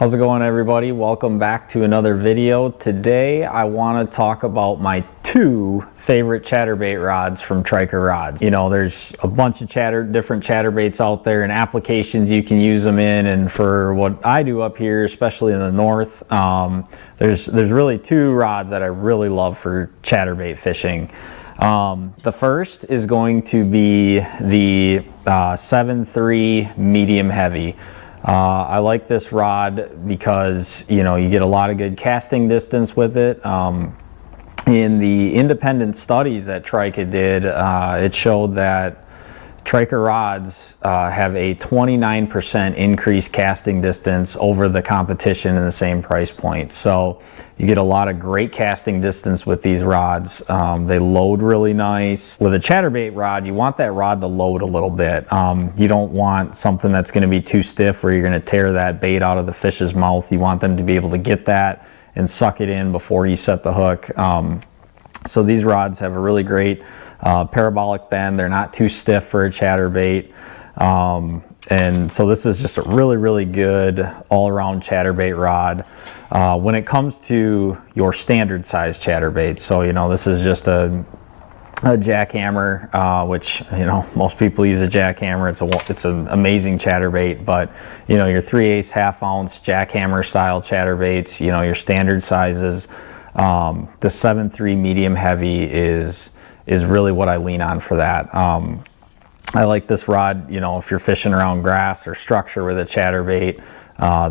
How's it going, everybody? Welcome back to another video. Today I want to talk about my two favorite chatterbait rods from Trika Rods. You know, there's a bunch of different chatterbaits out there and applications you can use them in, and for what I do up here, especially in the north, there's really two rods that I really love for chatterbait fishing. The first is going to be the 7.3 medium heavy. I like this rod because, you know, you get a lot of good casting distance with it. In the independent studies that Trika did, it showed that Trika rods have a 29% increased casting distance over the competition in the same price point. So you get a lot of great casting distance with these rods. They load really nice. With a chatterbait rod, you want that rod to load a little bit. You don't want something that's going to be too stiff where you're going to tear that bait out of the fish's mouth. You want them to be able to get that and suck it in before you set the hook. So these rods have a really great parabolic bend. They're not too stiff for a chatterbait. And so this is just a really good all-around chatterbait rod. When it comes to your standard size chatterbait, so you know, this is just a jackhammer, which, you know, most people use a jackhammer. It's an amazing chatterbait, but you know, your 3/8 half-ounce jackhammer style chatterbaits, you know, your standard sizes, the 7.3 medium heavy is really what I lean on for that. I like this rod, you know, if you're fishing around grass or structure with a chatterbait,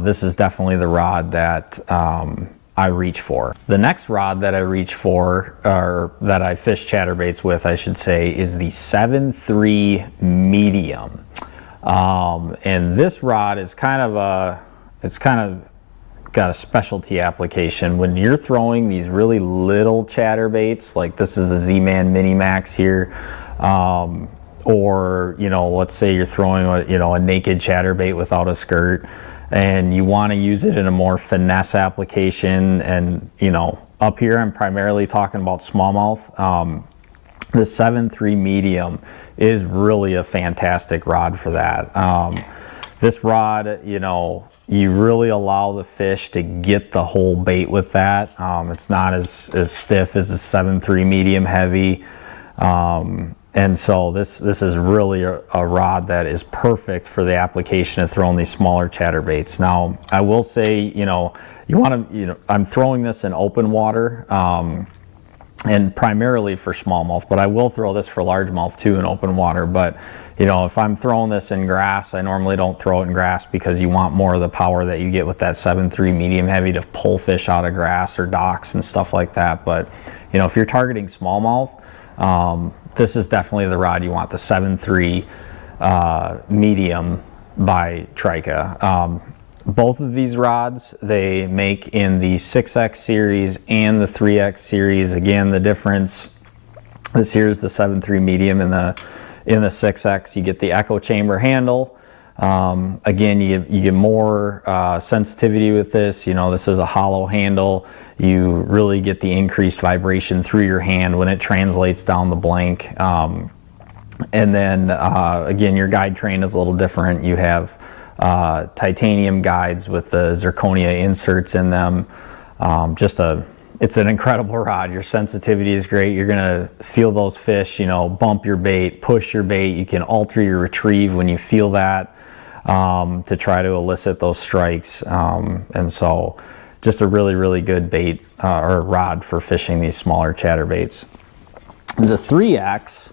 this is definitely the rod that I reach for. The next rod that I reach for, or that I fish chatterbaits with, I should say, is the 7.3 medium. And this rod is kind of got a specialty application. When you're throwing these really little chatterbaits, like this is a Z-Man Mini Max here, or, you know, let's say you're throwing a naked chatterbait without a skirt, and you want to use it in a more finesse application. And, you know, up here I'm primarily talking about smallmouth. The 7.3 medium is really a fantastic rod for that. This rod, you know, you really allow the fish to get the whole bait with that. It's not as stiff as the 7.3 medium heavy. And so this is really a rod that is perfect for the application of throwing these smaller chatterbaits. Now, I will say, you know, I'm throwing this in open water, and primarily for smallmouth, but I will throw this for largemouth too in open water. But, you know, if I'm throwing this in grass, I normally don't throw it in grass because you want more of the power that you get with that 7.3 medium heavy to pull fish out of grass or docks and stuff like that. But, you know, if you're targeting smallmouth, this is definitely the rod you want, the 7.3 medium by Trika. Both of these rods, they make in the 6X series and the 3X series. Again, the difference, this here is the 7.3 medium. In the 6X, you get the echo chamber handle. Again, you get more sensitivity with this. You know, this is a hollow handle. You really get the increased vibration through your hand when it translates down the blank. And then again, your guide train is a little different. You have titanium guides with the zirconia inserts in them. It's an incredible rod. Your sensitivity is great. You're gonna feel those fish, you know, bump your bait, push your bait. You can alter your retrieve when you feel that, to try to elicit those strikes. And so just a really good bait or rod for fishing these smaller chatterbaits. The 3X,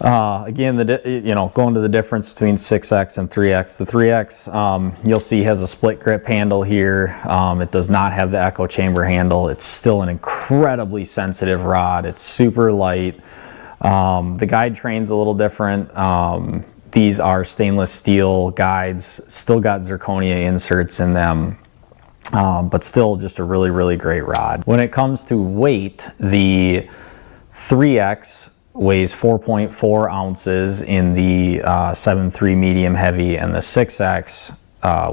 again, you know, going to the difference between 6X and 3X. The 3X, you'll see, has a split grip handle here. It does not have the echo chamber handle. It's still an incredibly sensitive rod. It's super light. The guide train's a little different. These are stainless steel guides, still got zirconia inserts in them. But still just a really great rod. When it comes to weight, the 3X weighs 4.4 ounces in the 7.3 medium heavy, and the 6X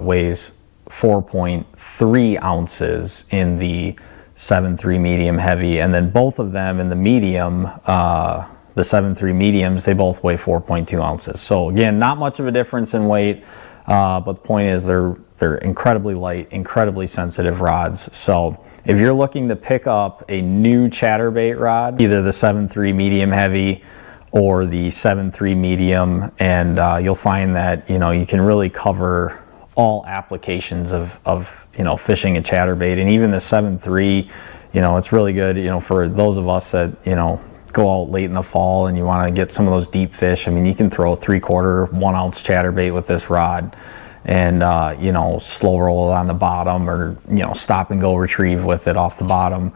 weighs 4.3 ounces in the 7.3 medium heavy. And then both of them in the medium, the 7.3 mediums, they both weigh 4.2 ounces. So again, not much of a difference in weight. But the point is they're they're incredibly light, incredibly sensitive rods. So if you're looking to pick up a new chatterbait rod, either the 7.3 medium heavy or the 7.3 medium, and you'll find that, you know, you can really cover all applications of you know, fishing a chatterbait. And even the 7.3, you know, it's really good, you know, for those of us that, you know, go out late in the fall and you want to get some of those deep fish. I mean, you can throw a 3/4, 1 ounce chatterbait with this rod, and you know, slow roll it on the bottom, or, you know, stop and go retrieve with it off the bottom.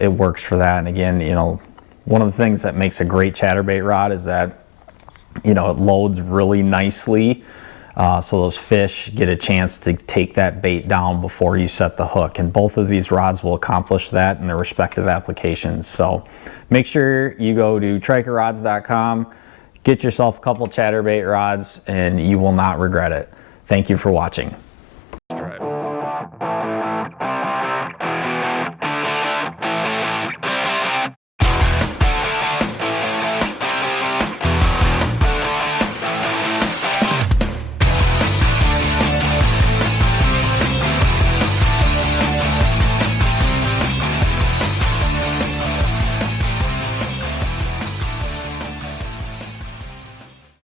It works for that. And again, you know, one of the things that makes a great chatterbait rod is that, you know, it loads really nicely. So those fish get a chance to take that bait down before you set the hook. And both of these rods will accomplish that in their respective applications. So make sure you go to trikarods.com, get yourself a couple chatterbait rods, and you will not regret it. Thank you for watching.